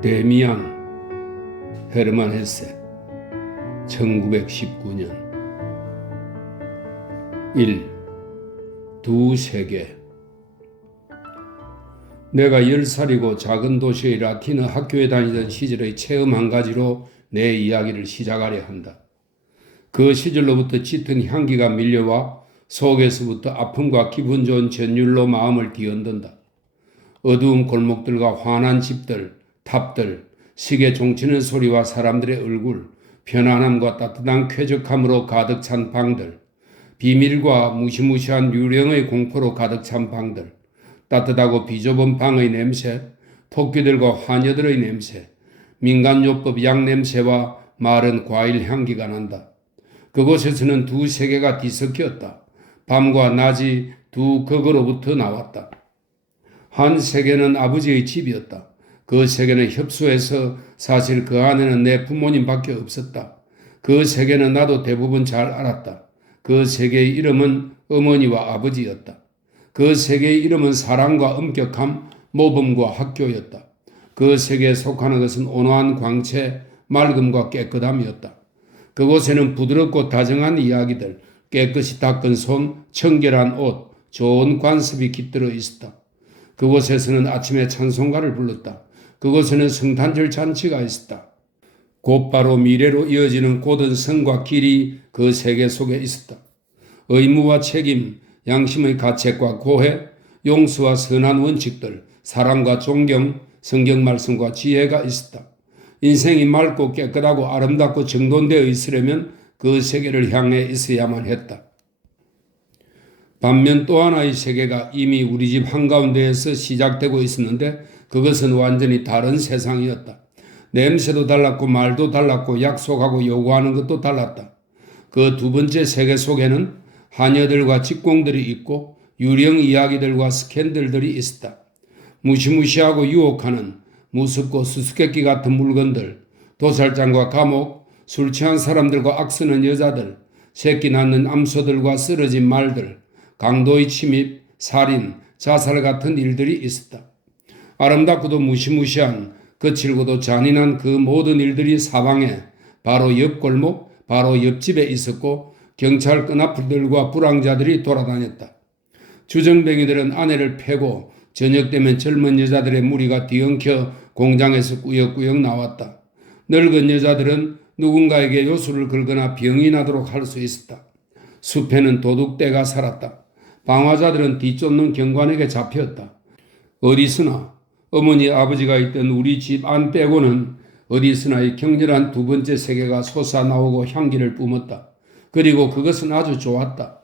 데미안 헤르만 헤세 1919년 1. 두 세계. 내가 10살이고 작은 도시의 라틴어 학교에 다니던 시절의 체험 한 가지로 내 이야기를 시작하려 한다. 그 시절로부터 짙은 향기가 밀려와 속에서부터 아픔과 기분 좋은 전율로 마음을 뒤흔든다. 어두운 골목들과 환한 집들, 탑들, 시계 종치는 소리와 사람들의 얼굴, 편안함과 따뜻한 쾌적함으로 가득 찬 방들, 비밀과 무시무시한 유령의 공포로 가득 찬 방들, 따뜻하고 비좁은 방의 냄새, 토끼들과 화녀들의 냄새, 민간요법 약 냄새와 마른 과일 향기가 난다. 그곳에서는 두 세계가 뒤섞였다. 밤과 낮이 두 극으로부터 나왔다. 한 세계는 아버지의 집이었다. 그 세계는 협소해서 사실 그 안에는 내 부모님밖에 없었다. 그 세계는 나도 대부분 잘 알았다. 그 세계의 이름은 어머니와 아버지였다. 그 세계의 이름은 사랑과 엄격함, 모범과 학교였다. 그 세계에 속하는 것은 온화한 광채, 맑음과 깨끗함이었다. 그곳에는 부드럽고 다정한 이야기들, 깨끗이 닦은 손, 청결한 옷, 좋은 관습이 깃들어 있었다. 그곳에서는 아침에 찬송가를 불렀다. 그곳에는 성탄절 잔치가 있었다. 곧바로 미래로 이어지는 고든 성과 길이 그 세계 속에 있었다. 의무와 책임, 양심의 가책과 고해, 용서와 선한 원칙들, 사랑과 존경, 성경 말씀과 지혜가 있었다. 인생이 맑고 깨끗하고 아름답고 정돈되어 있으려면 그 세계를 향해 있어야만 했다. 반면 또 하나의 세계가 이미 우리 집 한가운데에서 시작되고 있었는데 그것은 완전히 다른 세상이었다. 냄새도 달랐고 말도 달랐고 약속하고 요구하는 것도 달랐다. 그 두 번째 세계 속에는 하녀들과 직공들이 있고 유령 이야기들과 스캔들들이 있었다. 무시무시하고 유혹하는 무섭고 수수께끼 같은 물건들, 도살장과 감옥, 술 취한 사람들과 악쓰는 여자들, 새끼 낳는 암소들과 쓰러진 말들, 강도의 침입, 살인, 자살 같은 일들이 있었다. 아름답고도 무시무시한 거칠고도 잔인한 그 모든 일들이 사방에 바로 옆 골목, 바로 옆집에 있었고 경찰 끈앞들과 불황자들이 돌아다녔다. 주정뱅이들은 아내를 패고 저녁 되면 젊은 여자들의 무리가 뒤엉켜 공장에서 꾸역꾸역 나왔다. 늙은 여자들은 누군가에게 요술을 걸거나 병이 나도록 할 수 있었다. 숲에는 도둑떼가 살았다. 방화자들은 뒤쫓는 경관에게 잡혔다. 어디서나 어머니 아버지가 있던 우리 집 안 빼고는 어디서나의 격렬한 두 번째 세계가 솟아나오고 향기를 뿜었다. 그리고 그것은 아주 좋았다.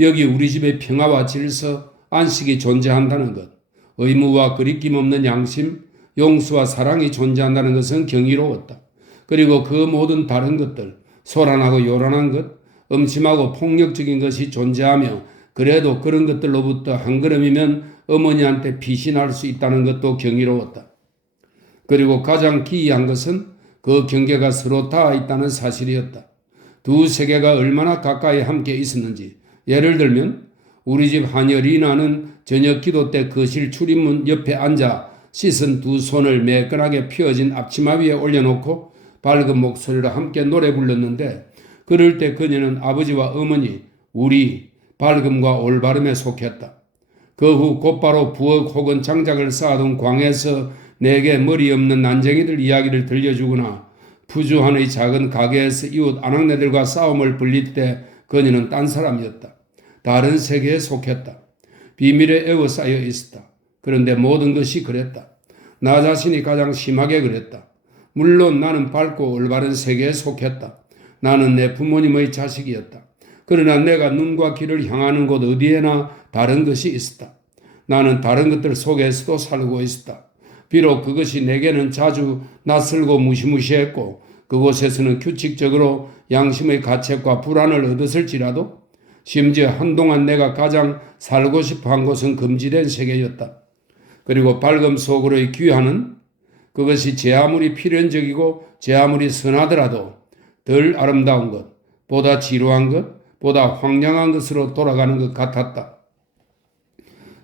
여기 우리 집의 평화와 질서, 안식이 존재한다는 것, 의무와 거리낌 없는 양심, 용서와 사랑이 존재한다는 것은 경이로웠다. 그리고 그 모든 다른 것들, 소란하고 요란한 것, 음침하고 폭력적인 것이 존재하며 그래도 그런 것들로부터 한 걸음이면 어머니한테 피신할 수 있다는 것도 경이로웠다. 그리고 가장 기이한 것은 그 경계가 서로 닿아 있다는 사실이었다. 두 세계가 얼마나 가까이 함께 있었는지, 예를 들면 우리 집 하녀 리나는 저녁 기도 때 거실 출입문 옆에 앉아 씻은 두 손을 매끈하게 펴진 앞치마 위에 올려놓고 밝은 목소리로 함께 노래 불렀는데 그럴 때 그녀는 아버지와 어머니, 우리, 밝음과 올바름에 속했다. 그 후 곧바로 부엌 혹은 장작을 쌓아둔 광에서 내게 머리 없는 난쟁이들 이야기를 들려주거나 푸주한의 작은 가게에서 이웃 아낙네들과 싸움을 벌릴 때 그녀는 딴 사람이었다. 다른 세계에 속했다. 비밀에 에워싸여 있었다. 그런데 모든 것이 그랬다. 나 자신이 가장 심하게 그랬다. 물론 나는 밝고 올바른 세계에 속했다. 나는 내 부모님의 자식이었다. 그러나 내가 눈과 귀를 향하는 곳 어디에나 다른 것이 있었다. 나는 다른 것들 속에서도 살고 있었다. 비록 그것이 내게는 자주 낯설고 무시무시했고 그곳에서는 규칙적으로 양심의 가책과 불안을 얻었을지라도 심지어 한동안 내가 가장 살고 싶어 한 곳은 금지된 세계였다. 그리고 밝음 속으로의 귀환은 그것이 제 아무리 필연적이고 제 아무리 선하더라도 덜 아름다운 것, 보다 지루한 것, 보다 황량한 것으로 돌아가는 것 같았다.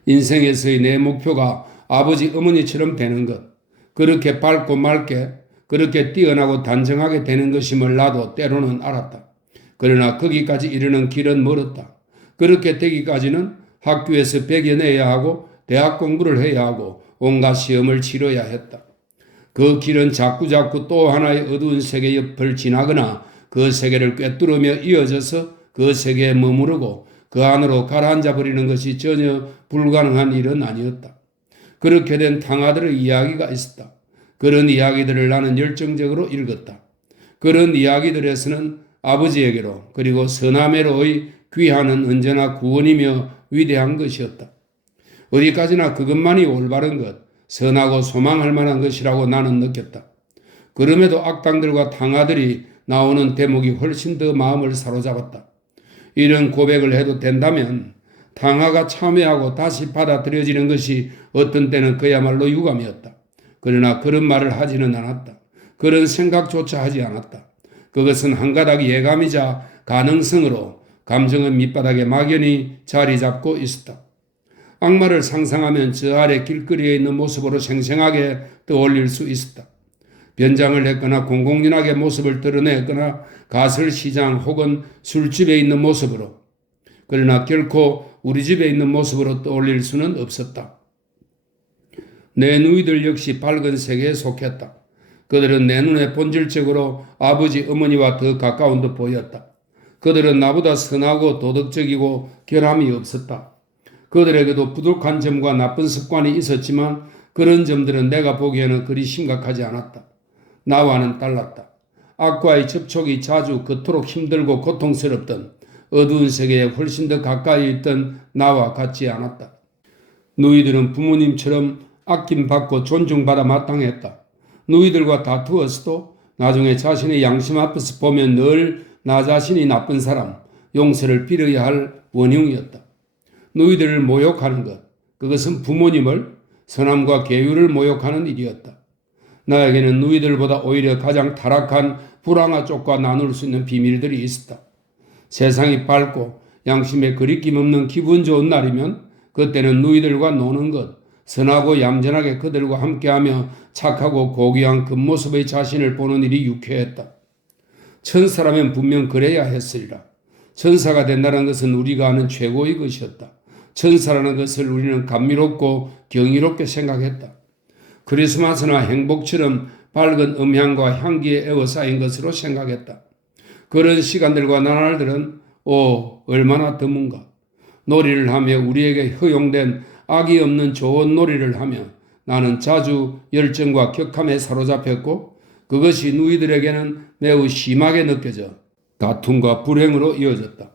인생에서의 내 목표가 아버지 어머니처럼 되는 것, 그렇게 밝고 맑게 그렇게 뛰어나고 단정하게 되는 것임을 나도 때로는 알았다. 그러나 거기까지 이르는 길은 멀었다. 그렇게 되기까지는 학교에서 배겨내야 하고 대학 공부를 해야 하고 온갖 시험을 치러야 했다. 그 길은 자꾸자꾸 또 하나의 어두운 세계 옆을 지나거나 그 세계를 꿰뚫으며 이어져서 그 세계에 머무르고 그 안으로 가라앉아 버리는 것이 전혀 불가능한 일은 아니었다. 그렇게 된 탕아들의 이야기가 있었다. 그런 이야기들을 나는 열정적으로 읽었다. 그런 이야기들에서는 아버지에게로 그리고 서남해로의 귀환은 언제나 구원이며 위대한 것이었다. 어디까지나 그것만이 올바른 것, 선하고 소망할 만한 것이라고 나는 느꼈다. 그럼에도 악당들과 탕아들이 나오는 대목이 훨씬 더 마음을 사로잡았다. 이런 고백을 해도 된다면 탕아가 참여하고 다시 받아들여지는 것이 어떤 때는 그야말로 유감이었다. 그러나 그런 말을 하지는 않았다. 그런 생각조차 하지 않았다. 그것은 한 가닥 예감이자 가능성으로 감정은 밑바닥에 막연히 자리 잡고 있었다. 악마를 상상하면 저 아래 길거리에 있는 모습으로 생생하게 떠올릴 수 있었다. 변장을 했거나 공공연하게 모습을 드러냈거나 가설시장 혹은 술집에 있는 모습으로, 그러나 결코 우리 집에 있는 모습으로 떠올릴 수는 없었다. 내 누이들 역시 밝은 세계에 속했다. 그들은 내 눈에 본질적으로 아버지 어머니와 더 가까운 듯 보였다. 그들은 나보다 선하고 도덕적이고 결함이 없었다. 그들에게도 부족한 점과 나쁜 습관이 있었지만 그런 점들은 내가 보기에는 그리 심각하지 않았다. 나와는 달랐다. 악과의 접촉이 자주 그토록 힘들고 고통스럽던 어두운 세계에 훨씬 더 가까이 있던 나와 같지 않았다. 누이들은 부모님처럼 아낌받고 존중받아 마땅했다. 누이들과 다투었어도 나중에 자신의 양심 앞에서 보면 늘 나 자신이 나쁜 사람, 용서를 빌어야 할 원흉이었다. 누이들을 모욕하는 것, 그것은 부모님을, 선함과 계율을 모욕하는 일이었다. 나에게는 누이들보다 오히려 가장 타락한 불황아 쪽과 나눌 수 있는 비밀들이 있었다. 세상이 밝고 양심에 거리낌 없는 기분 좋은 날이면 그때는 누이들과 노는 것, 선하고 얌전하게 그들과 함께하며 착하고 고귀한 겉모습의 자신을 보는 일이 유쾌했다. 천사라면 분명 그래야 했으리라. 천사가 된다는 것은 우리가 아는 최고의 것이었다. 천사라는 것을 우리는 감미롭고 경이롭게 생각했다. 크리스마스나 행복처럼 밝은 음향과 향기에 에워싸인 것으로 생각했다. 그런 시간들과 나날들은 얼마나 드문가. 놀이를 하며 우리에게 허용된 악이 없는 좋은 놀이를 하며 나는 자주 열정과 격함에 사로잡혔고 그것이 누이들에게는 매우 심하게 느껴져 다툼과 불행으로 이어졌다.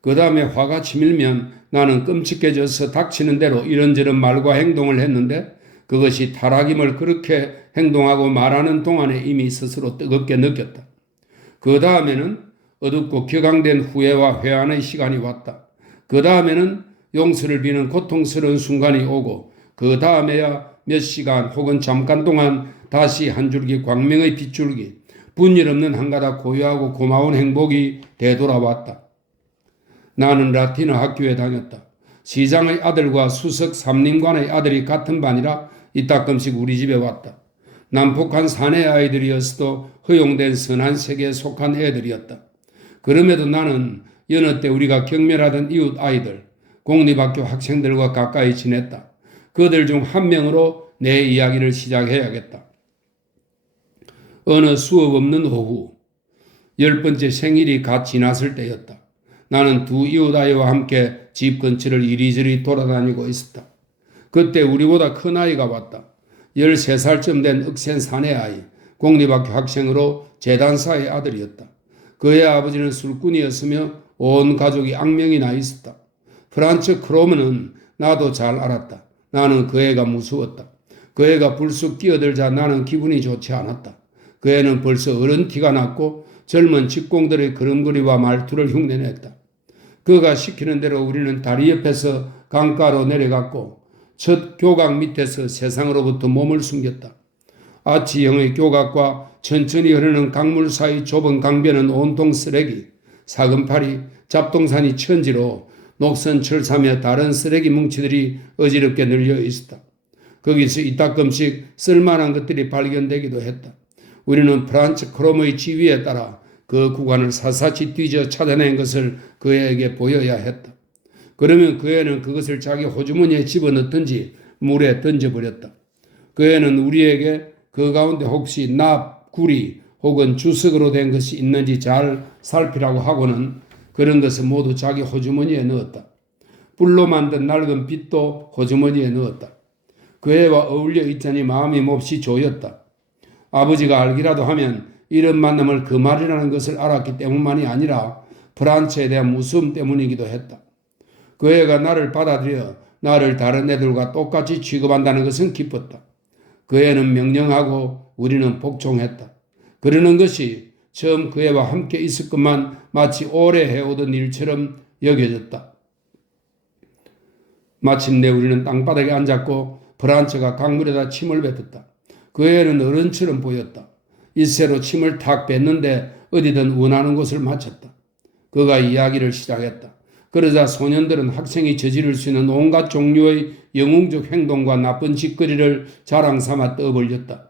그 다음에 화가 치밀면 나는 끔찍해져서 닥치는 대로 이런저런 말과 행동을 했는데 그것이 타락임을 그렇게 행동하고 말하는 동안에 이미 스스로 뜨겁게 느꼈다. 그 다음에는 어둡고 격앙된 후회와 회한의 시간이 왔다. 그 다음에는 용서를 비는 고통스러운 순간이 오고 그 다음에야 몇 시간 혹은 잠깐 동안 다시 한 줄기 광명의 빗줄기, 분열 없는 한 가닥 고요하고 고마운 행복이 되돌아왔다. 나는 라틴어 학교에 다녔다. 시장의 아들과 수석 삼림관의 아들이 같은 반이라 이따금씩 우리 집에 왔다. 난폭한 사내 아이들이었어도 허용된 선한 세계에 속한 애들이었다. 그럼에도 나는 여느 때 우리가 경멸하던 이웃 아이들, 공립학교 학생들과 가까이 지냈다. 그들 중 한 명으로 내 이야기를 시작해야겠다. 어느 수업 없는 오후, 10번째 생일이 갓 지났을 때였다. 나는 두 이웃아이와 함께 집 근처를 이리저리 돌아다니고 있었다. 그때 우리보다 큰 아이가 왔다. 13살쯤 된 억센 사내아이, 공립학교 학생으로 재단사의 아들이었다. 그의 아버지는 술꾼이었으며 온 가족이 악명이 나 있었다. 프란츠 크로먼은 나도 잘 알았다. 나는 그 애가 무서웠다. 그 애가 불쑥 끼어들자 나는 기분이 좋지 않았다. 그 애는 벌써 어른 티가 났고 젊은 직공들의 걸음걸이와 말투를 흉내냈다. 그가 시키는 대로 우리는 다리 옆에서 강가로 내려갔고 첫 교각 밑에서 세상으로부터 몸을 숨겼다. 아치형의 교각과 천천히 흐르는 강물 사이 좁은 강변은 온통 쓰레기, 사금파리, 잡동사니 천지로 녹선 철사며 다른 쓰레기 뭉치들이 어지럽게 늘려 있었다. 거기서 이따금씩 쓸만한 것들이 발견되기도 했다. 우리는 프란츠 크롬의 지휘에 따라 그 구간을 샅샅이 뒤져 찾아낸 것을 그에게 보여야 했다. 그러면 그 애는 그것을 자기 호주머니에 집어넣든지 물에 던져버렸다. 그 애는 우리에게 그 가운데 혹시 납, 구리 혹은 주석으로 된 것이 있는지 잘 살피라고 하고는 그런 것을 모두 자기 호주머니에 넣었다. 뿔로 만든 낡은 빗도 호주머니에 넣었다. 그 애와 어울려 있자니 마음이 몹시 조였다. 아버지가 알기라도 하면 이런 만남을 그 말이라는 것을 알았기 때문만이 아니라 프란츠에 대한 무서움 때문이기도 했다. 그 애가 나를 받아들여 나를 다른 애들과 똑같이 취급한다는 것은 기뻤다. 그 애는 명령하고 우리는 복종했다. 그러는 것이 처음 그 애와 함께 있을 것만 마치 오래 해오던 일처럼 여겨졌다. 마침내 우리는 땅바닥에 앉았고 프란츠가 강물에다 침을 뱉었다. 그 애는 어른처럼 보였다. 이새로 침을 탁 뱉는데 어디든 원하는 곳을 맞췄다. 그가 이야기를 시작했다. 그러자 소년들은 학생이 저지를 수 있는 온갖 종류의 영웅적 행동과 나쁜 짓거리를 자랑 삼아 떠벌렸다.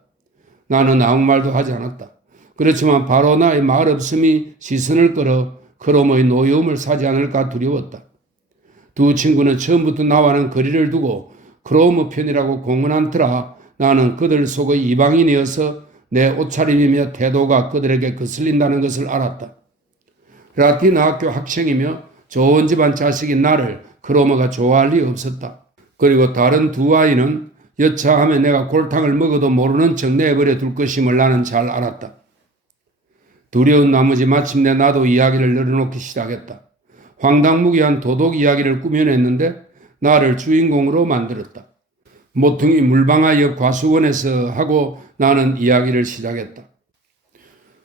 나는 아무 말도 하지 않았다. 그렇지만 바로 나의 말없음이 시선을 끌어 크롬의 노여움을 사지 않을까 두려웠다. 두 친구는 처음부터 나와는 거리를 두고 크롬의 편이라고 공언한더라. 나는 그들 속의 이방인이어서 내 옷차림이며 태도가 그들에게 거슬린다는 것을 알았다. 라틴 학교 학생이며 좋은 집안 자식인 나를 크로머가 좋아할 리 없었다. 그리고 다른 두 아이는 여차하면 내가 골탕을 먹어도 모르는 척 내버려 둘 것임을 나는 잘 알았다. 두려운 나머지 마침내 나도 이야기를 늘어놓기 시작했다. 황당무계한 도덕 이야기를 꾸며냈는데 나를 주인공으로 만들었다. 모퉁이 물방아 옆 과수원에서 하고 나는 이야기를 시작했다.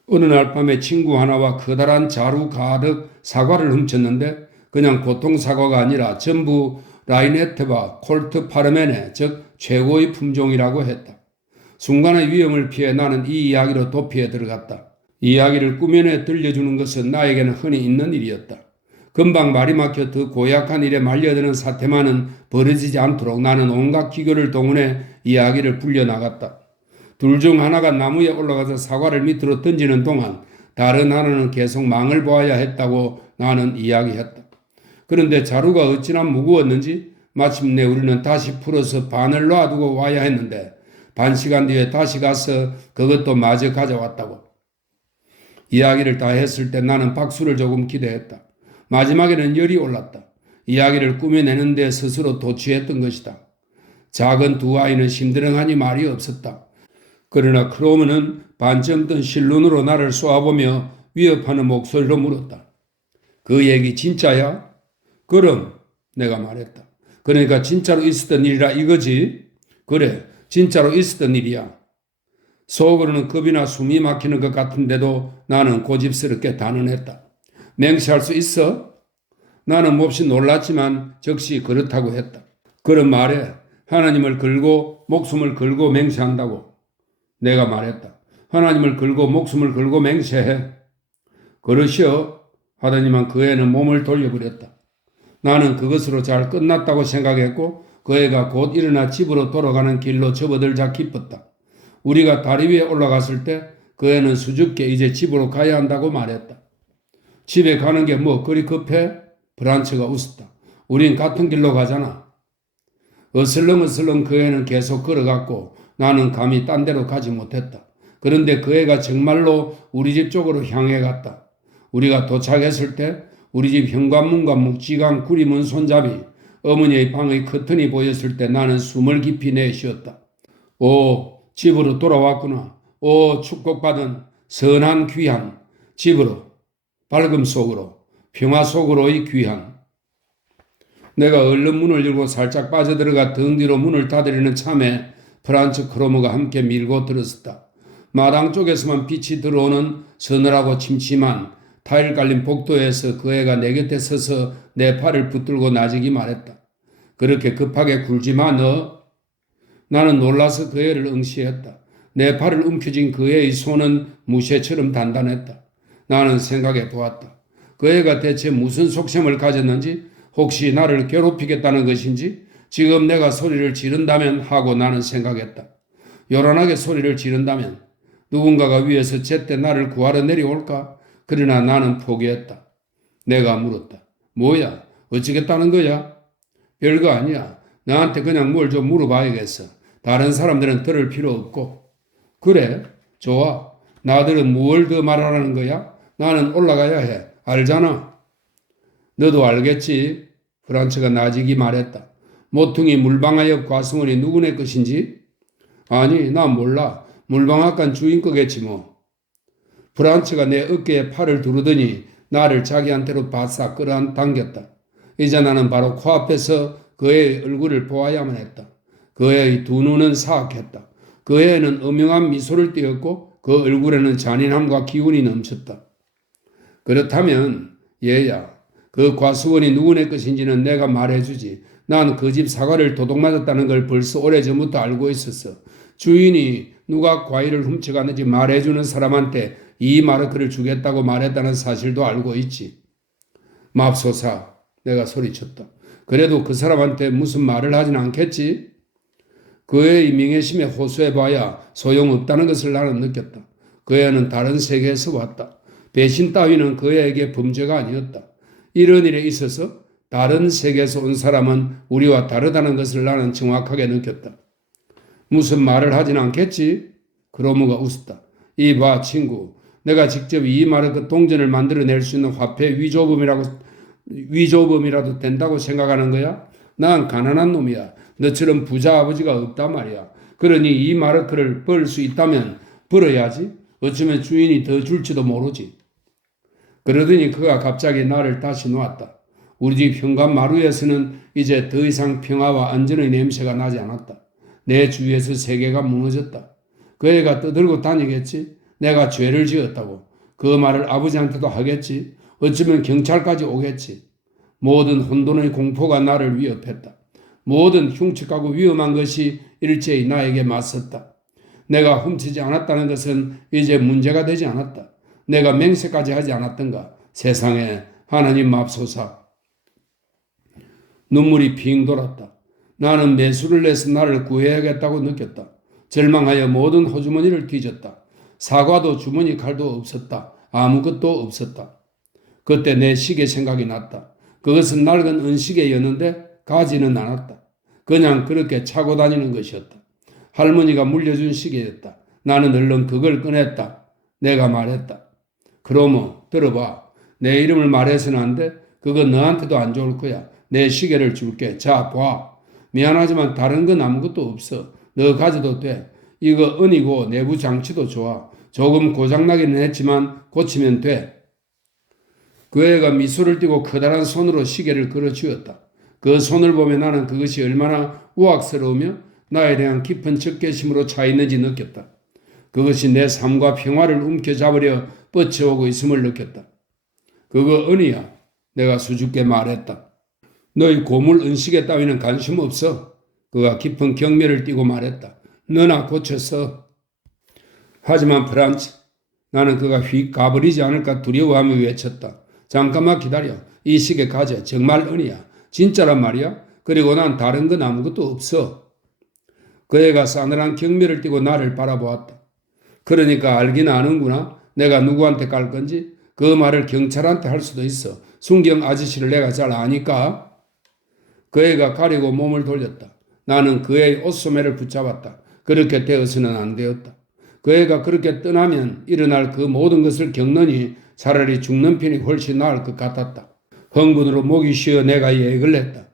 어느 날 밤에 친구 하나와 커다란 자루 가득 사과를 훔쳤는데 그냥 보통 사과가 아니라 전부 라이네트바 콜트 파르메네 즉 최고의 품종이라고 했다. 순간의 위험을 피해 나는 이 이야기로 도피에 들어갔다. 이야기를 꾸며내 들려주는 것은 나에게는 흔히 있는 일이었다. 금방 말이 막혀 더 고약한 일에 말려드는 사태만은 벌어지지 않도록 나는 온갖 기교를 동원해 이야기를 불려나갔다. 둘 중 하나가 나무에 올라가서 사과를 밑으로 던지는 동안 다른 하나는 계속 망을 보아야 했다고 나는 이야기했다. 그런데 자루가 어찌나 무거웠는지 마침내 우리는 다시 풀어서 바늘 놔두고 와야 했는데 반 시간 뒤에 다시 가서 그것도 마저 가져왔다고. 이야기를 다 했을 때 나는 박수를 조금 기대했다. 마지막에는 열이 올랐다. 이야기를 꾸며내는 데 스스로 도취했던 것이다. 작은 두 아이는 심드렁하니 말이 없었다. 그러나 크로머는 반쯤 뜬 실눈으로 나를 쏘아보며 위협하는 목소리로 물었다. 그 얘기 진짜야? 그럼 내가 말했다. 그러니까 진짜로 있었던 일이라 이거지? 그래, 진짜로 있었던 일이야. 속으로는 겁이나 숨이 막히는 것 같은데도 나는 고집스럽게 단언했다. 맹세할 수 있어? 나는 몹시 놀랐지만 즉시 그렇다고 했다. 그런 말에 하나님을 걸고 목숨을 걸고 맹세한다고. 내가 말했다. 하나님을 걸고 목숨을 걸고 맹세해. 그러시오 하더니만 그 애는 몸을 돌려버렸다. 나는 그것으로 잘 끝났다고 생각했고 그 애가 곧 일어나 집으로 돌아가는 길로 접어들자 기뻤다. 우리가 다리 위에 올라갔을 때 그 애는 수줍게 이제 집으로 가야 한다고 말했다. 집에 가는 게 뭐 그리 급해? 프란츠가 웃었다. 우린 같은 길로 가잖아. 어슬렁어슬렁 그 애는 계속 걸어갔고 나는 감히 딴 데로 가지 못했다. 그런데 그 애가 정말로 우리 집 쪽으로 향해 갔다. 우리가 도착했을 때 우리 집 현관문과 묵직한 구리문 손잡이, 어머니의 방의 커튼이 보였을 때 나는 숨을 깊이 내쉬었다. 오, 집으로 돌아왔구나. 오, 축복받은 선한 귀한 집으로, 밝음 속으로, 평화 속으로의 귀한. 내가 얼른 문을 열고 살짝 빠져들어가 등 뒤로 문을 닫으려는 참에 프란츠 크로머가 함께 밀고 들었었다. 마당 쪽에서만 빛이 들어오는 서늘하고 침침한 타일 깔린 복도에서 그 애가 내 곁에 서서 내 팔을 붙들고 나지기 말했다. 그렇게 급하게 굴지 마 너. 나는 놀라서 그 애를 응시했다. 내 팔을 움켜쥔 그 애의 손은 무쇠처럼 단단했다. 나는 생각해 보았다. 그 애가 대체 무슨 속셈을 가졌는지, 혹시 나를 괴롭히겠다는 것인지, 지금 내가 소리를 지른다면 하고 나는 생각했다. 요란하게 소리를 지른다면 누군가가 위에서 제때 나를 구하러 내려올까? 그러나 나는 포기했다. 내가 물었다. 뭐야? 어찌겠다는 거야? 별거 아니야. 나한테 그냥 뭘 좀 물어봐야겠어. 다른 사람들은 들을 필요 없고. 그래? 좋아. 나들은 뭘 더 말하라는 거야? 나는 올라가야 해. 알잖아. 너도 알겠지? 프란츠가 나직이 말했다. 모퉁이 물방아역 과수원이 누구네 것인지? 아니, 난 몰라. 물방앗간 주인 거겠지 뭐. 프란츠가 내 어깨에 팔을 두르더니 나를 자기한테로 바싹 끌어당겼다. 이제 나는 바로 코앞에서 그의 얼굴을 보아야만 했다. 그의 두 눈은 사악했다. 그 애는 음흉한 미소를 띄었고 그 얼굴에는 잔인함과 기운이 넘쳤다. 그렇다면 얘야, 그 과수원이 누구네 것인지는 내가 말해주지. 난 그 집 사과를 도둑맞았다는 걸 벌써 오래전부터 알고 있었어. 주인이 누가 과일을 훔쳐갔는지 말해주는 사람한테 이 마르크를 주겠다고 말했다는 사실도 알고 있지. 맙소사, 내가 소리쳤다. 그래도 그 사람한테 무슨 말을 하진 않겠지? 그의 명예심에 호소해봐야 소용없다는 것을 나는 느꼈다. 그 애는 다른 세계에서 왔다. 배신 따위는 그 애에게 범죄가 아니었다. 이런 일에 있어서 다른 세계에서 온 사람은 우리와 다르다는 것을 나는 정확하게 느꼈다. 무슨 말을 하진 않겠지? 크로무가 웃었다. 이봐 친구, 내가 직접 이 마르크 동전을 만들어낼 수 있는 화폐 위조범이라도 된다고 생각하는 거야? 난 가난한 놈이야. 너처럼 부자 아버지가 없단 말이야. 그러니 이 마르크를 벌 수 있다면 벌어야지. 어쩌면 주인이 더 줄지도 모르지. 그러더니 그가 갑자기 나를 다시 놓았다. 우리 집 현관 마루에서는 이제 더 이상 평화와 안전의 냄새가 나지 않았다. 내 주위에서 세계가 무너졌다. 그 애가 떠들고 다니겠지? 내가 죄를 지었다고. 그 말을 아버지한테도 하겠지? 어쩌면 경찰까지 오겠지? 모든 혼돈의 공포가 나를 위협했다. 모든 흉측하고 위험한 것이 일제히 나에게 맞섰다. 내가 훔치지 않았다는 것은 이제 문제가 되지 않았다. 내가 맹세까지 하지 않았던가. 세상에 하나님 맙소사. 눈물이 핑 돌았다. 나는 매수를 내서 나를 구해야겠다고 느꼈다. 절망하여 모든 호주머니를 뒤졌다. 사과도 주머니 칼도 없었다. 아무것도 없었다. 그때 내 시계 생각이 났다. 그것은 낡은 은시계였는데 가지는 않았다. 그냥 그렇게 차고 다니는 것이었다. 할머니가 물려준 시계였다. 나는 얼른 그걸 꺼냈다. 내가 말했다. 그러면 들어봐. 내 이름을 말해서는 안 돼? 그건 너한테도 안 좋을 거야. 내 시계를 줄게. 자, 봐. 미안하지만 다른 건 아무것도 없어. 너 가져도 돼. 이거 은이고 내부 장치도 좋아. 조금 고장나기는 했지만 고치면 돼. 그 애가 미소를 띠고 커다란 손으로 시계를 걸어쥐었다. 그 손을 보며 나는 그것이 얼마나 우악스러우며 나에 대한 깊은 적개심으로 차 있는지 느꼈다. 그것이 내 삶과 평화를 움켜잡으려 뻗쳐오고 있음을 느꼈다. 그거 은이야. 내가 수줍게 말했다. 너희 고물 은시계 따위는 관심 없어. 그가 깊은 경멸을 띠고 말했다. 너나 고쳤어. 하지만 프란츠, 나는 그가 휙 가버리지 않을까 두려워하며 외쳤다. 잠깐만 기다려. 이 시계 가져. 정말 은이야. 진짜란 말이야. 그리고 난 다른 건 아무것도 없어. 그 애가 싸늘한 경멸을 띠고 나를 바라보았다. 그러니까 알긴 아는구나. 내가 누구한테 갈 건지. 그 말을 경찰한테 할 수도 있어. 순경 아저씨를 내가 잘 아니까. 그 애가 가리고 몸을 돌렸다. 나는 그 애의 옷소매를 붙잡았다. 그렇게 되어서는 안 되었다. 그 애가 그렇게 떠나면 일어날 그 모든 것을 겪느니 차라리 죽는 편이 훨씬 나을 것 같았다. 흥분으로 목이 쉬어 내가 얘기를 했다.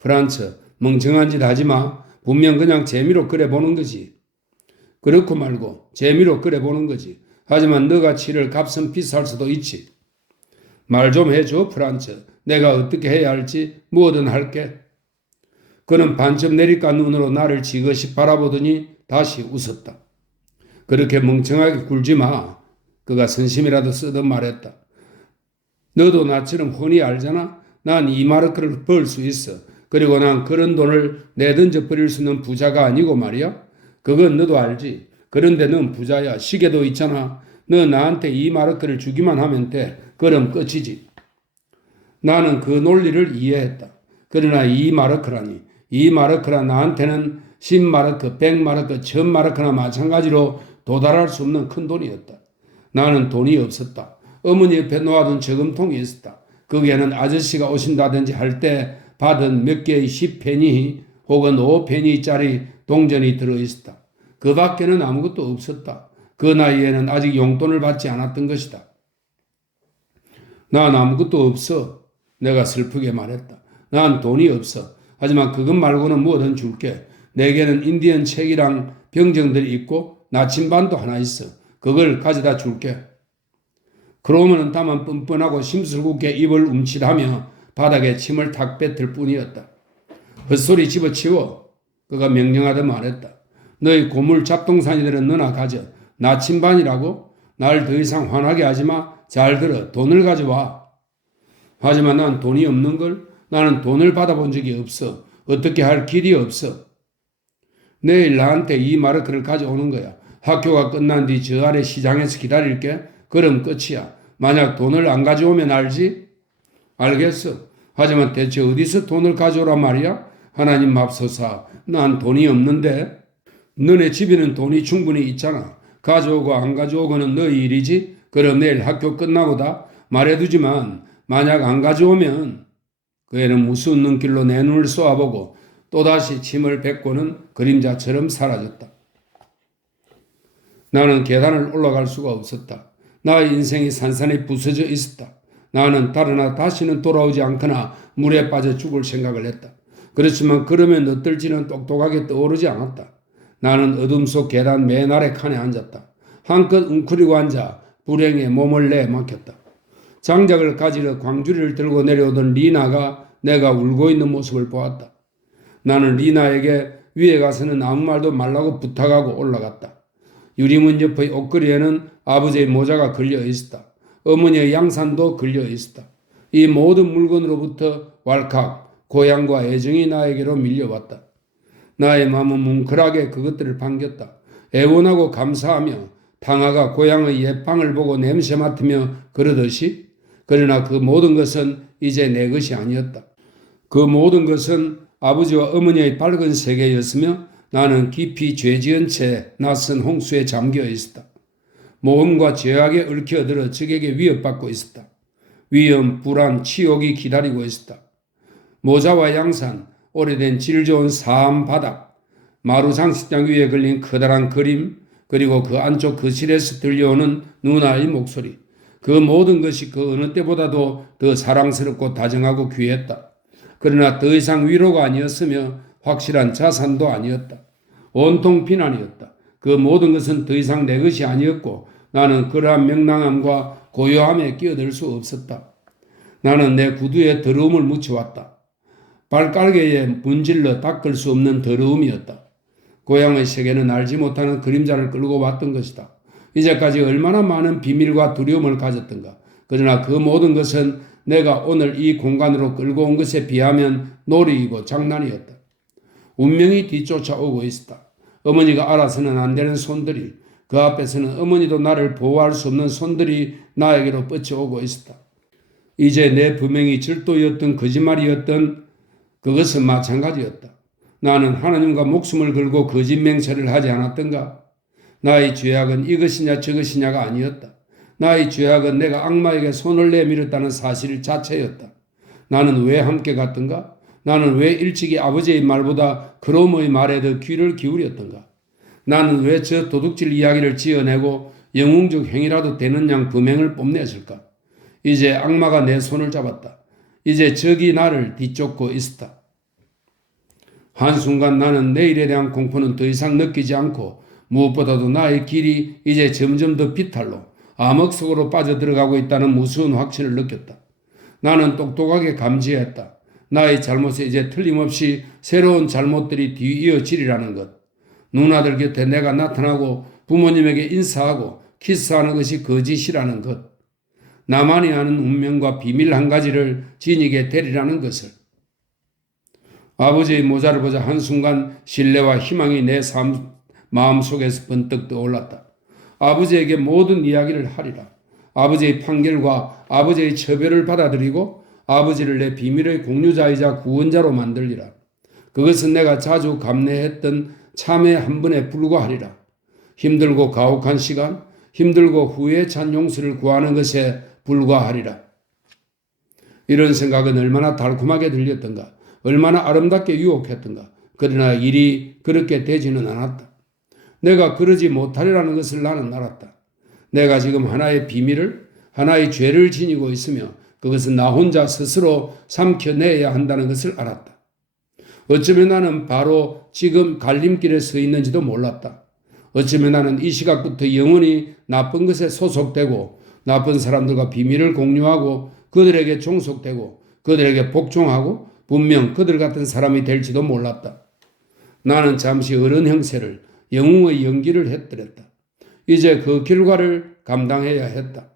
프란츠, 멍청한 짓 하지 마. 분명 그냥 재미로 그래 보는 거지. 그렇고 말고 재미로 그래 보는 거지. 하지만 너가 치를 값은 비쌀 수도 있지. 말 좀 해줘, 프란츠. 내가 어떻게 해야 할지 뭐든 할게. 그는 반쯤 내리까 눈으로 나를 지그시 바라보더니 다시 웃었다. 그렇게 멍청하게 굴지 마. 그가 선심이라도 쓰듯 말했다. 너도 나처럼 훤히 알잖아. 난 이 마르크를 벌 수 있어. 그리고 난 그런 돈을 내던져 버릴 수 있는 부자가 아니고 말이야. 그건 너도 알지. 그런데 넌 부자야. 시계도 있잖아. 너 나한테 이 마르크를 주기만 하면 돼. 그럼 끝이지. 나는 그 논리를 이해했다. 그러나 이 마르크라니. 이 마르크라 나한테는 10마르크, 100마르크, 1000마르크나 마찬가지로 도달할 수 없는 큰 돈이었다. 나는 돈이 없었다. 어머니 옆에 놓아둔 저금통이 있었다. 거기에는 아저씨가 오신다든지 할 때 받은 몇 개의 10페니 혹은 5페니짜리 동전이 들어있었다. 그 밖에는 아무것도 없었다. 그 나이에는 아직 용돈을 받지 않았던 것이다. 난 아무것도 없어. 내가 슬프게 말했다. 난 돈이 없어. 하지만 그것 말고는 뭐든 줄게. 내게는 인디언 책이랑 병정들이 있고 나침반도 하나 있어. 그걸 가져다 줄게. 그러면은 다만 뻔뻔하고 심술궂게 입을 움찔하며 바닥에 침을 탁 뱉을 뿐이었다. 헛소리 집어치워. 그가 명령하듯 말했다. 너희 고물 잡동사니들은 너나 가져. 나침반이라고? 날 더 이상 화나게 하지마. 잘 들어. 돈을 가져와. 하지만 난 돈이 없는 걸. 나는 돈을 받아본 적이 없어. 어떻게 할 길이 없어. 내일 나한테 이 마르크를 가져오는 거야. 학교가 끝난 뒤 저 아래 시장에서 기다릴게. 그럼 끝이야. 만약 돈을 안 가져오면 알지? 알겠어. 하지만 대체 어디서 돈을 가져오란 말이야? 하나님 맙소사. 난 돈이 없는데. 너네 집에는 돈이 충분히 있잖아. 가져오고 안 가져오고는 너희 일이지. 그럼 내일 학교 끝나고다. 말해두지만 만약 안 가져오면 그 애는 무서운 눈길로 내 눈을 쏘아보고 또다시 침을 뱉고는 그림자처럼 사라졌다. 나는 계단을 올라갈 수가 없었다. 나의 인생이 산산이 부서져 있었다. 나는 달아나 다시는 돌아오지 않거나 물에 빠져 죽을 생각을 했다. 그렇지만 그러면 어떨지는 똑똑하게 떠오르지 않았다. 나는 어둠 속 계단 맨 아래 칸에 앉았다. 한껏 웅크리고 앉아 불행에 몸을 내맡겼다. 장작을 가지러 광주리를 들고 내려오던 리나가 내가 울고 있는 모습을 보았다. 나는 리나에게 위에 가서는 아무 말도 말라고 부탁하고 올라갔다. 유리문 옆의 옷걸이에는 아버지의 모자가 걸려 있었다. 어머니의 양산도 걸려 있었다. 이 모든 물건으로부터 왈칵 고향과 애정이 나에게로 밀려왔다. 나의 마음은 뭉클하게 그것들을 반겼다. 애원하고 감사하며 탕아가 고향의 옛방을 보고 냄새 맡으며 그러듯이. 그러나 그 모든 것은 이제 내 것이 아니었다. 그 모든 것은 아버지와 어머니의 밝은 세계였으며 나는 깊이 죄지은 채 낯선 홍수에 잠겨 있었다. 모험과 죄악에 얽혀들어 적에게 위협받고 있었다. 위험, 불안, 치욕이 기다리고 있었다. 모자와 양산, 오래된 질 좋은 사암 바닥, 마루 장식장 위에 걸린 커다란 그림, 그리고 그 안쪽 거실에서 들려오는 누나의 목소리. 그 모든 것이 그 어느 때보다도 더 사랑스럽고 다정하고 귀했다. 그러나 더 이상 위로가 아니었으며 확실한 자산도 아니었다. 온통 비난이었다. 그 모든 것은 더 이상 내 것이 아니었고 나는 그러한 명랑함과 고요함에 끼어들 수 없었다. 나는 내 구두에 더러움을 묻혀왔다. 발가락에 문질러 닦을 수 없는 더러움이었다. 고향의 세계는 알지 못하는 그림자를 끌고 왔던 것이다. 이제까지 얼마나 많은 비밀과 두려움을 가졌던가. 그러나 그 모든 것은 내가 오늘 이 공간으로 끌고 온 것에 비하면 놀이이고 장난이었다. 운명이 뒤쫓아오고 있었다. 어머니가 알아서는 안 되는 손들이, 그 앞에서는 어머니도 나를 보호할 수 없는 손들이 나에게로 뻗쳐오고 있었다. 이제 내 분명히 절도였던 거짓말이었던 그것은 마찬가지였다. 나는 하나님과 목숨을 걸고 거짓 맹세를 하지 않았던가? 나의 죄악은 이것이냐 저것이냐가 아니었다. 나의 죄악은 내가 악마에게 손을 내밀었다는 사실 자체였다. 나는 왜 함께 갔던가? 나는 왜 일찍이 아버지의 말보다 그놈의 말에 더 귀를 기울였던가? 나는 왜 저 도둑질 이야기를 지어내고 영웅적 행위라도 되는 양 범행을 뽐냈을까? 이제 악마가 내 손을 잡았다. 이제 적이 나를 뒤쫓고 있었다. 한순간 나는 내일에 대한 공포는 더 이상 느끼지 않고 무엇보다도 나의 길이 이제 점점 더 비탈로 암흑 속으로 빠져들어가고 있다는 무서운 확신을 느꼈다. 나는 똑똑하게 감지했다. 나의 잘못에 이제 틀림없이 새로운 잘못들이 뒤이어지리라는 것. 누나들 곁에 내가 나타나고 부모님에게 인사하고 키스하는 것이 거짓이라는 것. 나만이 아는 운명과 비밀 한 가지를 지니게 되리라는 것을. 아버지의 모자를 보자 한순간 신뢰와 희망이 내 마음속에서 번뜩 떠올랐다. 아버지에게 모든 이야기를 하리라. 아버지의 판결과 아버지의 처벌을 받아들이고 아버지를 내 비밀의 공유자이자 구원자로 만들리라. 그것은 내가 자주 감내했던 참회 한 번에 불과하리라. 힘들고 가혹한 시간, 힘들고 후회에 찬 용서를 구하는 것에 불과하리라. 이런 생각은 얼마나 달콤하게 들렸던가, 얼마나 아름답게 유혹했던가. 그러나 일이 그렇게 되지는 않았다. 내가 그러지 못하리라는 것을 나는 알았다. 내가 지금 하나의 비밀을, 하나의 죄를 지니고 있으며 그것은 나 혼자 스스로 삼켜내야 한다는 것을 알았다. 어쩌면 나는 바로 지금 갈림길에 서 있는지도 몰랐다. 어쩌면 나는 이 시각부터 영원히 나쁜 것에 소속되고 나쁜 사람들과 비밀을 공유하고 그들에게 종속되고 그들에게 복종하고 분명 그들 같은 사람이 될지도 몰랐다. 나는 잠시 어른 형세를 영웅의 연기를 했더랬다. 이제 그 결과를 감당해야 했다.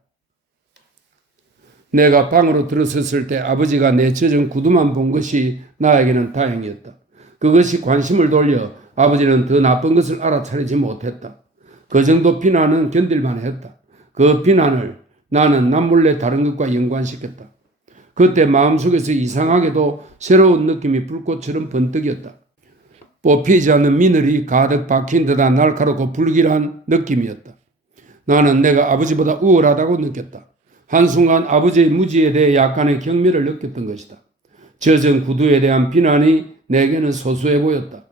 내가 방으로 들어섰을 때 아버지가 내 젖은 구두만 본 것이 나에게는 다행이었다. 그것이 관심을 돌려 아버지는 더 나쁜 것을 알아차리지 못했다. 그 정도 비난은 견딜만 했다. 그 비난을 나는 남몰래 다른 것과 연관시켰다. 그때 마음속에서 이상하게도 새로운 느낌이 불꽃처럼 번뜩였다. 뽑히지 않는 미늘이 가득 박힌 듯한 날카롭고 불길한 느낌이었다. 나는 내가 아버지보다 우월하다고 느꼈다. 한순간 아버지의 무지에 대해 약간의 경멸을 느꼈던 것이다. 젖은 구두에 대한 비난이 내게는 소소해 보였다.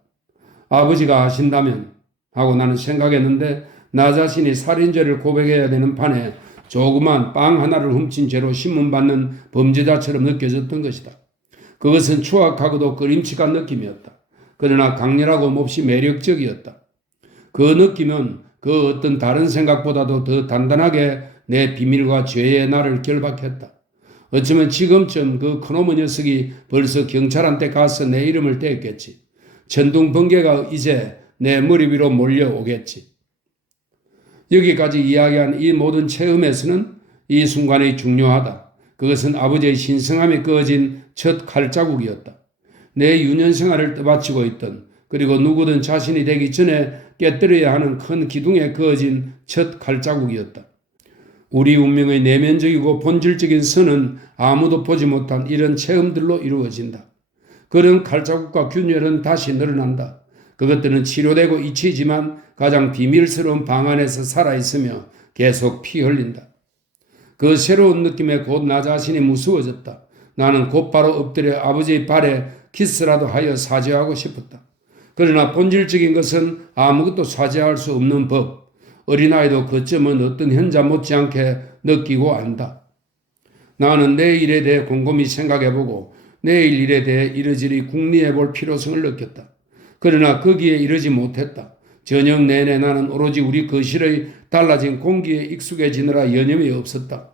아버지가 하신다면 하고 나는 생각했는데 나 자신이 살인죄를 고백해야 되는 판에 조그만 빵 하나를 훔친 죄로 신문받는 범죄자처럼 느껴졌던 것이다. 그것은 추악하고도 꺼림칙한 느낌이었다. 그러나 강렬하고 몹시 매력적이었다. 그 느낌은 그 어떤 다른 생각보다도 더 단단하게 내 비밀과 죄의 나를 결박했다. 어쩌면 지금쯤 그 큰놈의 녀석이 벌써 경찰한테 가서 내 이름을 댔겠지. 천둥번개가 이제 내 머리 위로 몰려오겠지. 여기까지 이야기한 이 모든 체험에서는 이 순간이 중요하다. 그것은 아버지의 신성함이 그어진 첫 칼자국이었다. 내 유년 생활을 떠받치고 있던 그리고 누구든 자신이 되기 전에 깨뜨려야 하는 큰 기둥에 그어진 첫 칼자국이었다. 우리 운명의 내면적이고 본질적인 선은 아무도 보지 못한 이런 체험들로 이루어진다. 그런 칼자국과 균열은 다시 늘어난다. 그것들은 치료되고 잊히지만 가장 비밀스러운 방 안에서 살아있으며 계속 피 흘린다. 그 새로운 느낌에 곧 나 자신이 무서워졌다. 나는 곧바로 엎드려 아버지의 발에 키스라도 하여 사죄하고 싶었다. 그러나 본질적인 것은 아무것도 사죄할 수 없는 법. 어린아이도 그점은 어떤 현자 못지않게 느끼고 안다. 나는 내 일에 대해 곰곰이 생각해보고 내일 일에 대해 이러저리 궁리해볼 필요성을 느꼈다. 그러나 거기에 이르지 못했다. 저녁 내내 나는 오로지 우리 거실의 달라진 공기에 익숙해지느라 여념이 없었다.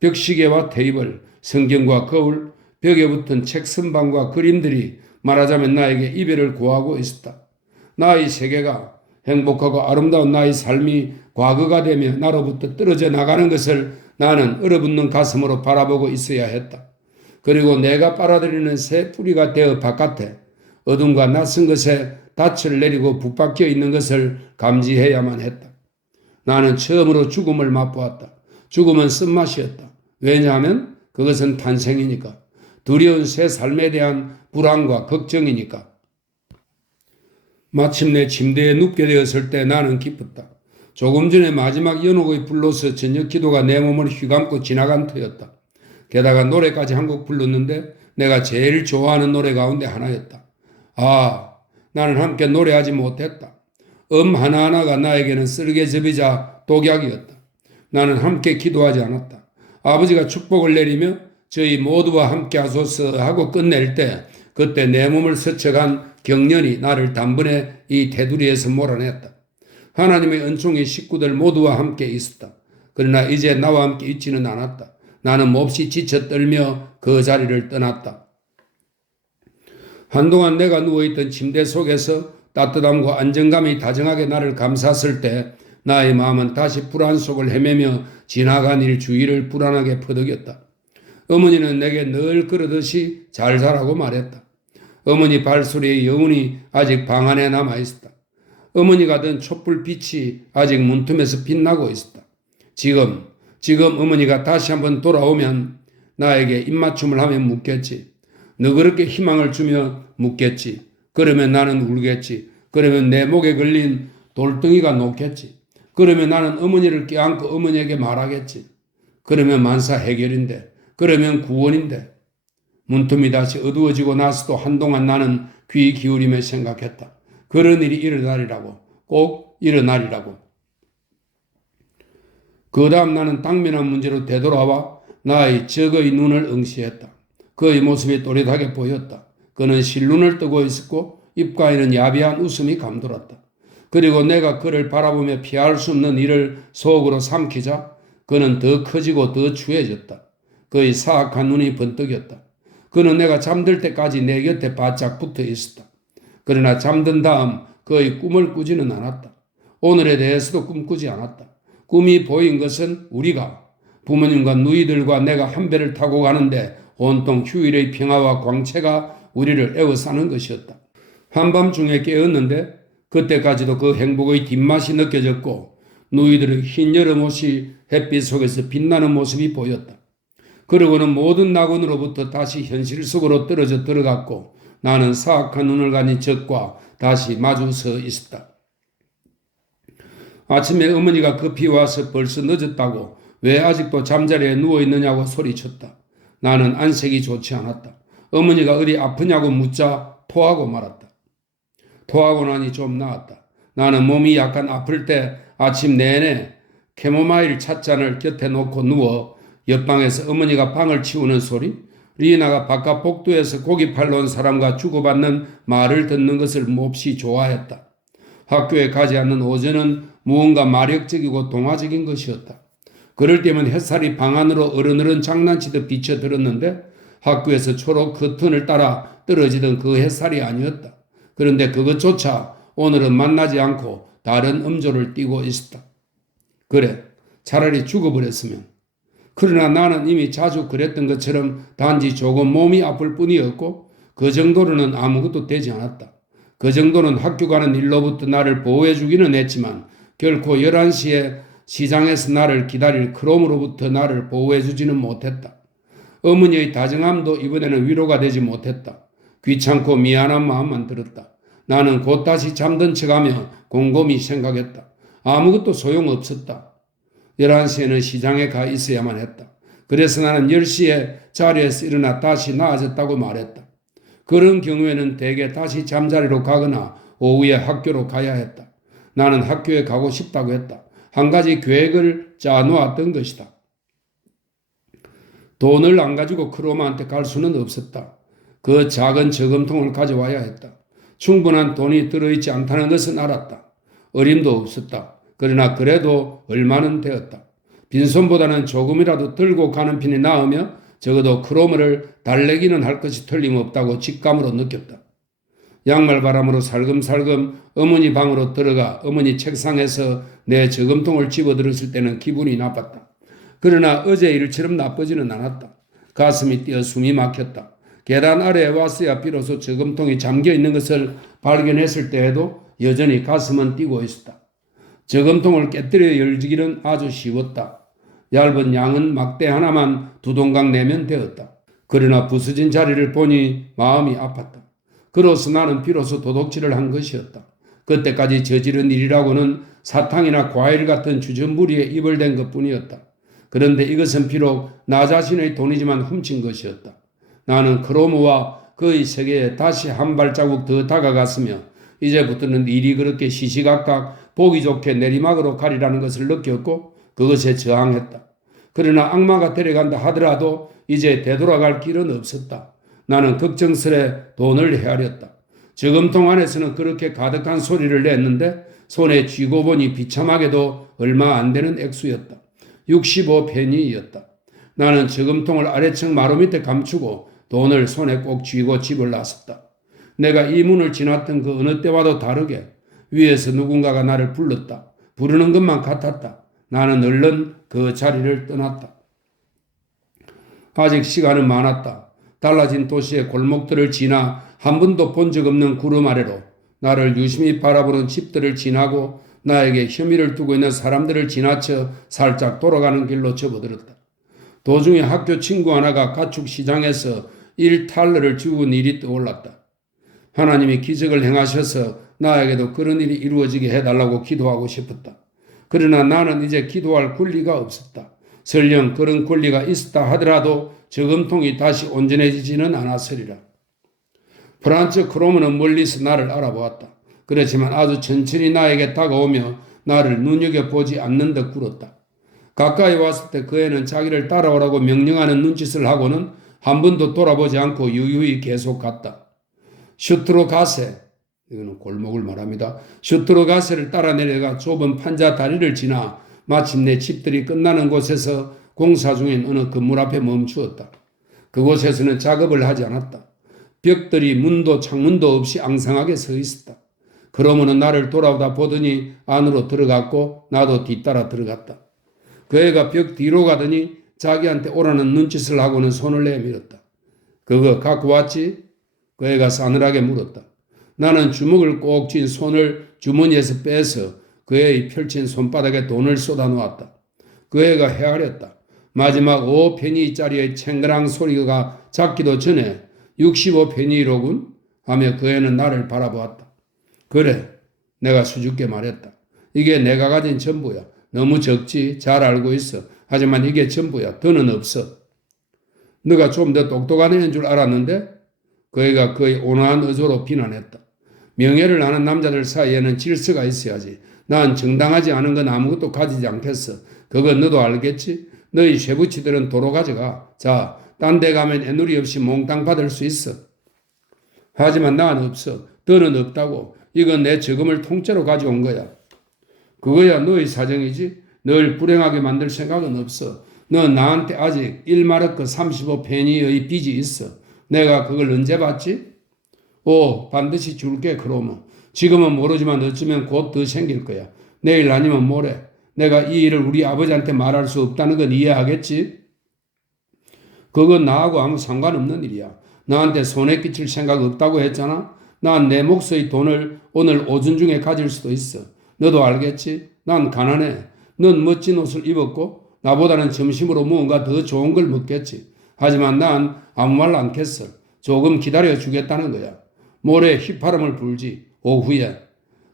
벽시계와 테이블, 성경과 거울, 벽에 붙은 책 선반과 그림들이 말하자면 나에게 이별을 고하고 있었다. 나의 세계가 행복하고 아름다운 나의 삶이 과거가 되며 나로부터 떨어져 나가는 것을 나는 얼어붙는 가슴으로 바라보고 있어야 했다. 그리고 내가 빨아들이는 새 뿌리가 되어 바깥에 어둠과 낯선 것에 닻을 내리고 붙박혀 있는 것을 감지해야만 했다. 나는 처음으로 죽음을 맛보았다. 죽음은 쓴맛이었다. 왜냐하면 그것은 탄생이니까. 두려운 새 삶에 대한 불안과 걱정이니까. 마침내 침대에 눕게 되었을 때 나는 기뻤다. 조금 전에 마지막 연옥의 불로서 저녁 기도가 내 몸을 휘감고 지나간 터였다. 게다가 노래까지 한 곡 불렀는데 내가 제일 좋아하는 노래 가운데 하나였다. 나는 함께 노래하지 못했다. 하나하나가 나에게는 쓰레기접이자 독약이었다. 나는 함께 기도하지 않았다. 아버지가 축복을 내리며 저희 모두와 함께 하소서 하고 끝낼 때 그때 내 몸을 스쳐간 경련이 나를 단번에 이 테두리에서 몰아냈다. 하나님의 은총이 식구들 모두와 함께 있었다. 그러나 이제 나와 함께 있지는 않았다. 나는 몹시 지쳐 떨며 그 자리를 떠났다. 한동안 내가 누워있던 침대 속에서 따뜻함과 안정감이 다정하게 나를 감쌌을 때 나의 마음은 다시 불안 속을 헤매며 지나간 일 주위를 불안하게 퍼덕였다. 어머니는 내게 늘 그러듯이 잘 자라고 말했다. 어머니 발소리의 여운이 아직 방 안에 남아있었다. 어머니가 든 촛불빛이 아직 문틈에서 빛나고 있었다. 지금 어머니가 다시 한번 돌아오면 나에게 입맞춤을 하며 묻겠지. 너 그렇게 희망을 주며 묻겠지. 그러면 나는 울겠지. 그러면 내 목에 걸린 돌덩이가 녹겠지. 그러면 나는 어머니를 껴안고 어머니에게 말하겠지. 그러면 만사 해결인데, 그러면 구원인데. 문틈이 다시 어두워지고 나서도 한동안 나는 귀 기울이며 생각했다. 그런 일이 일어나리라고, 꼭 일어나리라고. 그 다음 나는 당면한 문제로 되돌아와 나의 적의 눈을 응시했다. 그의 모습이 또렷하게 보였다. 그는 실눈을 뜨고 있었고 입가에는 야비한 웃음이 감돌았다. 그리고 내가 그를 바라보며 피할 수 없는 일을 속으로 삼키자 그는 더 커지고 더 추해졌다. 그의 사악한 눈이 번뜩였다. 그는 내가 잠들 때까지 내 곁에 바짝 붙어 있었다. 그러나 잠든 다음 그의 꿈을 꾸지는 않았다. 오늘에 대해서도 꿈꾸지 않았다. 꿈이 보인 것은 우리가 부모님과 누이들과 내가 한 배를 타고 가는데 온통 휴일의 평화와 광채가 우리를 에워싸는 것이었다. 한밤중에 깨었는데 그때까지도 그 행복의 뒷맛이 느껴졌고 누이들의 흰 여름옷이 햇빛 속에서 빛나는 모습이 보였다. 그러고는 모든 낙원으로부터 다시 현실 속으로 떨어져 들어갔고 나는 사악한 눈을 가진 적과 다시 마주 서 있었다. 아침에 어머니가 급히 와서 벌써 늦었다고 왜 아직도 잠자리에 누워있느냐고 소리쳤다. 나는 안색이 좋지 않았다. 어머니가 어디 아프냐고 묻자 토하고 말았다. 토하고 나니 좀 나았다. 나는 몸이 약간 아플 때 아침 내내 캐모마일 찻잔을 곁에 놓고 누워 옆방에서 어머니가 방을 치우는 소리, 리나가 바깥 복도에서 고기 팔러 온 사람과 주고받는 말을 듣는 것을 몹시 좋아했다. 학교에 가지 않는 오전은 무언가 마력적이고 동화적인 것이었다. 그럴 때면 햇살이 방 안으로 어른어른 장난치듯 비쳐들었는데 학교에서 초록 커튼을 따라 떨어지던 그 햇살이 아니었다. 그런데 그것조차 오늘은 만나지 않고 다른 음조를 띠고 있었다. 그래, 차라리 죽어버렸으면. 그러나 나는 이미 자주 그랬던 것처럼 단지 조금 몸이 아플 뿐이었고 그 정도로는 아무것도 되지 않았다. 그 정도는 학교 가는 일로부터 나를 보호해주기는 했지만 결코 11시에 시장에서 나를 기다릴 크롬으로부터 나를 보호해주지는 못했다. 어머니의 다정함도 이번에는 위로가 되지 못했다. 귀찮고 미안한 마음만 들었다. 나는 곧 다시 잠든 척하며 곰곰이 생각했다. 아무것도 소용없었다. 11시에는 시장에 가 있어야만 했다. 그래서 나는 10시에 자리에서 일어나 다시 나아졌다고 말했다. 그런 경우에는 대개 다시 잠자리로 가거나 오후에 학교로 가야 했다. 나는 학교에 가고 싶다고 했다. 한 가지 계획을 짜놓았던 것이다. 돈을 안 가지고 크로마한테 갈 수는 없었다. 그 작은 저금통을 가져와야 했다. 충분한 돈이 들어있지 않다는 것은 알았다. 어림도 없었다. 그러나 그래도 얼마는 되었다. 빈손보다는 조금이라도 들고 가는 편이 나으며 적어도 크로머를 달래기는 할 것이 틀림없다고 직감으로 느꼈다. 양말바람으로 살금살금 어머니 방으로 들어가 어머니 책상에서 내 저금통을 집어들었을 때는 기분이 나빴다. 그러나 어제 일처럼 나쁘지는 않았다. 가슴이 뛰어 숨이 막혔다. 계단 아래에 왔어야 비로소 저금통이 잠겨있는 것을 발견했을 때에도 여전히 가슴은 뛰고 있었다. 저금통을 깨뜨려 열기는 아주 쉬웠다. 얇은 양은 막대 하나만 두 동강 내면 되었다. 그러나 부서진 자리를 보니 마음이 아팠다. 그로서 나는 비로소 도둑질을 한 것이었다. 그때까지 저지른 일이라고는 사탕이나 과일 같은 주전부리에 입을댄 것뿐이었다. 그런데 이것은 비록 나 자신의 돈이지만 훔친 것이었다. 나는 크로무와 그의 세계에 다시 한 발자국 더 다가갔으며 이제부터는 일이 그렇게 시시각각 보기 좋게 내리막으로 가리라는 것을 느꼈고 그것에 저항했다. 그러나 악마가 데려간다 하더라도 이제 되돌아갈 길은 없었다. 나는 걱정스레 돈을 헤아렸다. 저금통 안에서는 그렇게 가득한 소리를 냈는데 손에 쥐고 보니 비참하게도 얼마 안 되는 액수였다. 65페니였다. 나는 저금통을 아래층 마루 밑에 감추고 돈을 손에 꼭 쥐고 집을 나섰다. 내가 이 문을 지났던 그 어느 때와도 다르게 위에서 누군가가 나를 불렀다. 부르는 것만 같았다. 나는 얼른 그 자리를 떠났다. 아직 시간은 많았다. 달라진 도시의 골목들을 지나 한 번도 본 적 없는 구름 아래로 나를 유심히 바라보는 집들을 지나고 나에게 혐의를 두고 있는 사람들을 지나쳐 살짝 돌아가는 길로 접어들었다. 도중에 학교 친구 하나가 가축 시장에서 1달러를 주운 일이 떠올랐다. 하나님이 기적을 행하셔서 나에게도 그런 일이 이루어지게 해달라고 기도하고 싶었다. 그러나 나는 이제 기도할 권리가 없었다. 설령 그런 권리가 있었다 하더라도 저금통이 다시 온전해지지는 않았으리라. 프란츠 크로머는 멀리서 나를 알아보았다. 그렇지만 아주 천천히 나에게 다가오며 나를 눈여겨보지 않는 듯 굴었다. 가까이 왔을 때 그 애는 자기를 따라오라고 명령하는 눈짓을 하고는 한 번도 돌아보지 않고 유유히 계속 갔다. 슈트로가세, 이거는 골목을 말합니다. 슈트로가세를 따라 내려가 좁은 판자 다리를 지나 마침내 집들이 끝나는 곳에서 공사 중인 어느 건물 앞에 멈추었다. 그곳에서는 작업을 하지 않았다. 벽들이 문도 창문도 없이 앙상하게 서 있었다. 그러므는 나를 돌아오다 보더니 안으로 들어갔고 나도 뒤따라 들어갔다. 그 애가 벽 뒤로 가더니 자기한테 오라는 눈짓을 하고는 손을 내밀었다. 그거 갖고 왔지? 그 애가 싸늘하게 물었다. 나는 주먹을 꼭 쥔 손을 주머니에서 빼서 그 애의 펼친 손바닥에 돈을 쏟아 놓았다. 그 애가 헤아렸다. 마지막 5페니짜리의 챙그랑 소리가 작기도 전에 65페니로군 하며 그 애는 나를 바라보았다. 그래, 내가 수줍게 말했다. 이게 내가 가진 전부야. 너무 적지? 잘 알고 있어. 하지만 이게 전부야. 더는 없어. 너가 좀 더 똑똑한 애인 줄 알았는데? 그 애가 그의 온화한 어조로 비난했다. 명예를 아는 남자들 사이에는 질서가 있어야지. 난 정당하지 않은 건 아무것도 가지지 않겠어. 그건 너도 알겠지? 너희 쇠붙이들은 도로 가져가. 자, 딴 데 가면 애누리 없이 몽땅 받을 수 있어. 하지만 난 없어. 더는 없다고. 이건 내 저금을 통째로 가져온 거야. 그거야 너의 사정이지. 널 불행하게 만들 생각은 없어. 넌 나한테 아직 1마르크 35페니의 빚이 있어. 내가 그걸 언제 받지? 오, 반드시 줄게 그러면. 지금은 모르지만 어쩌면 곧 더 생길 거야. 내일 아니면 모레. 내가 이 일을 우리 아버지한테 말할 수 없다는 건 이해하겠지? 그건 나하고 아무 상관없는 일이야. 나한테 손해 끼칠 생각 없다고 했잖아. 난 내 몫의 돈을 오늘 오전 중에 가질 수도 있어. 너도 알겠지? 난 가난해. 넌 멋진 옷을 입었고 나보다는 점심으로 무언가 더 좋은 걸 먹겠지. 하지만 난 아무 말 않겠어. 조금 기다려 주겠다는 거야. 모레 휘파람을 불지. 오후에.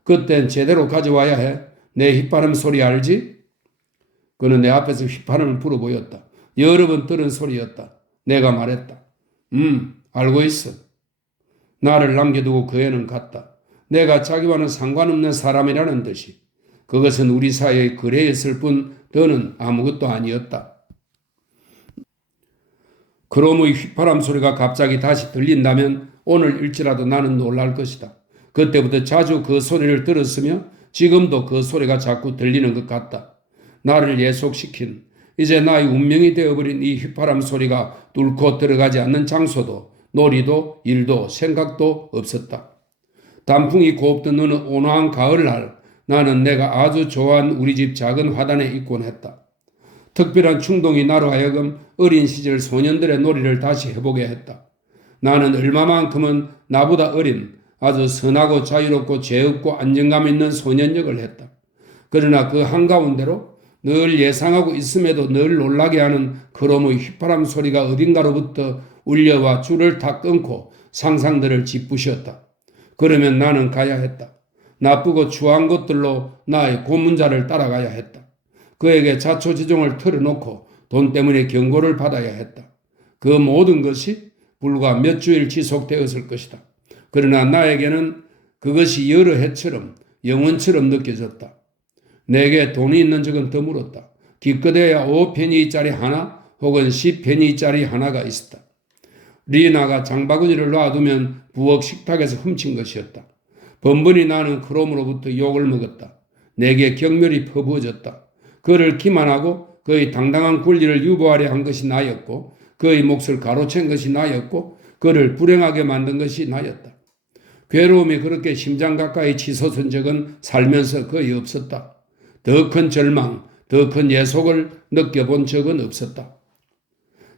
그땐 제대로 가져와야 해. 내 휘파람 소리 알지? 그는 내 앞에서 휘파람을 불어 보였다. 여러 번 들은 소리였다. 내가 말했다. 알고 있어. 나를 남겨두고 그 애는 갔다. 내가 자기와는 상관없는 사람이라는 듯이. 그것은 우리 사이의 거래였을 뿐 더는 아무것도 아니었다. 그놈의 휘파람 소리가 갑자기 다시 들린다면 오늘 일지라도 나는 놀랄 것이다. 그때부터 자주 그 소리를 들었으며 지금도 그 소리가 자꾸 들리는 것 같다. 나를 예속시킨 이제 나의 운명이 되어버린 이 휘파람 소리가 뚫고 들어가지 않는 장소도 놀이도 일도 생각도 없었다. 단풍이 곱던 어느 온화한 가을날 나는 내가 아주 좋아하는 우리 집 작은 화단에 있곤 했다. 특별한 충동이 나로 하여금 어린 시절 소년들의 놀이를 다시 해보게 했다. 나는 얼마만큼은 나보다 어린 아주 선하고 자유롭고 죄 없고 안정감 있는 소년 역을 했다. 그러나 그 한가운데로 늘 예상하고 있음에도 늘 놀라게 하는 그놈의 휘파람 소리가 어딘가로부터 울려와 줄을 다 끊고 상상들을 짓부셨다. 그러면 나는 가야 했다. 나쁘고 추한 것들로 나의 고문자를 따라가야 했다. 그에게 자초지종을 털어놓고 돈 때문에 경고를 받아야 했다. 그 모든 것이 불과 몇 주일 지속되었을 것이다. 그러나 나에게는 그것이 여러 해처럼 영원처럼 느껴졌다. 내게 돈이 있는 적은 드물었다. 기껏해야 5페니짜리 하나 혹은 10페니짜리 하나가 있었다. 리나가 장바구니를 놔두면 부엌 식탁에서 훔친 것이었다. 번번이 나는 그놈으로부터 욕을 먹었다. 내게 경멸이 퍼부어졌다. 그를 기만하고 그의 당당한 권리를 유보하려 한 것이 나였고 그의 몫을 가로챈 것이 나였고 그를 불행하게 만든 것이 나였다. 괴로움이 그렇게 심장 가까이 치솟은 적은 살면서 거의 없었다. 더 큰 절망, 더 큰 예속을 느껴본 적은 없었다.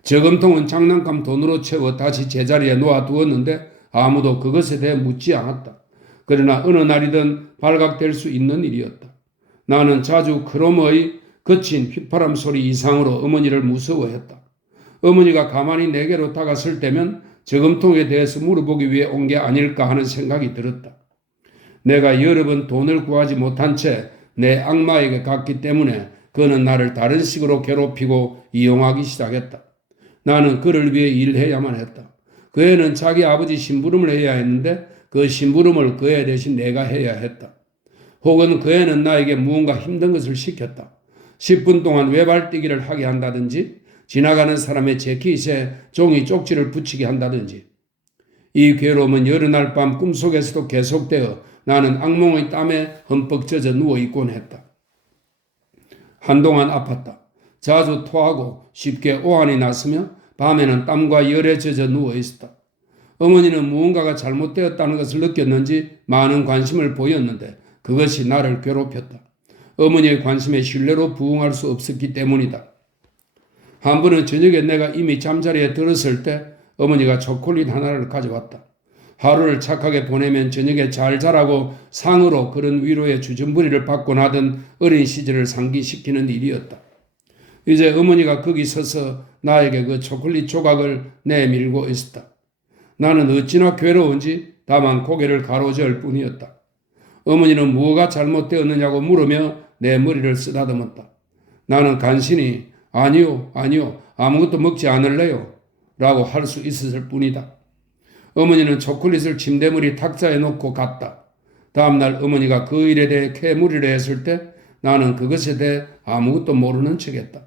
저금통은 장난감 돈으로 채워 다시 제자리에 놓아두었는데 아무도 그것에 대해 묻지 않았다. 그러나 어느 날이든 발각될 수 있는 일이었다. 나는 자주 그놈의 거친 휘파람 소리 이상으로 어머니를 무서워했다. 어머니가 가만히 내게로 다가설 때면 저금통에 대해서 물어보기 위해 온 게 아닐까 하는 생각이 들었다. 내가 여러 번 돈을 구하지 못한 채 내 악마에게 갔기 때문에 그는 나를 다른 식으로 괴롭히고 이용하기 시작했다. 나는 그를 위해 일해야만 했다. 그 애는 자기 아버지 심부름을 해야 했는데 그 심부름을 그 애 대신 내가 해야 했다. 혹은 그 애는 나에게 무언가 힘든 것을 시켰다. 10분 동안 외발뛰기를 하게 한다든지 지나가는 사람의 재킷에 종이 쪽지를 붙이게 한다든지. 이 괴로움은 여러 날 밤 꿈속에서도 계속되어 나는 악몽의 땀에 흠뻑 젖어 누워있곤 했다. 한동안 아팠다. 자주 토하고 쉽게 오한이 났으며 밤에는 땀과 열에 젖어 누워있었다. 어머니는 무언가가 잘못되었다는 것을 느꼈는지 많은 관심을 보였는데 그것이 나를 괴롭혔다. 어머니의 관심에 신뢰로 부응할 수 없었기 때문이다. 한 번은 저녁에 내가 이미 잠자리에 들었을 때 어머니가 초콜릿 하나를 가져왔다. 하루를 착하게 보내면 저녁에 잘 자라고 상으로 그런 위로의 주전부리를 받곤 하던 어린 시절을 상기시키는 일이었다. 이제 어머니가 거기 서서 나에게 그 초콜릿 조각을 내밀고 있었다. 나는 어찌나 괴로운지 다만 고개를 가로저을 뿐이었다. 어머니는 무엇가 잘못되었느냐고 물으며 내 머리를 쓰다듬었다. 나는 간신히 아니요, 아무것도 먹지 않을래요 라고 할 수 있었을 뿐이다. 어머니는 초콜릿을 침대머리 탁자에 놓고 갔다. 다음날 어머니가 그 일에 대해 캐물이라 했을 때 나는 그것에 대해 아무것도 모르는 척했다.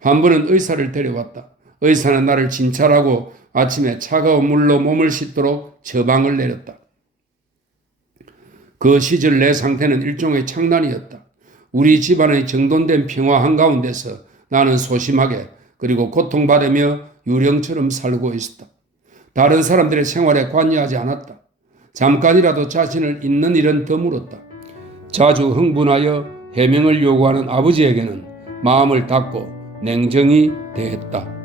한 번은 의사를 데려왔다. 의사는 나를 진찰하고 아침에 차가운 물로 몸을 씻도록 처방을 내렸다. 그 시절 내 상태는 일종의 창난이었다. 우리 집안의 정돈된 평화 한가운데서 나는 소심하게 그리고 고통받으며 유령처럼 살고 있었다. 다른 사람들의 생활에 관여하지 않았다. 잠깐이라도 자신을 잊는 일은 드물었다. 자주 흥분하여 해명을 요구하는 아버지에게는 마음을 닫고 냉정히 대했다.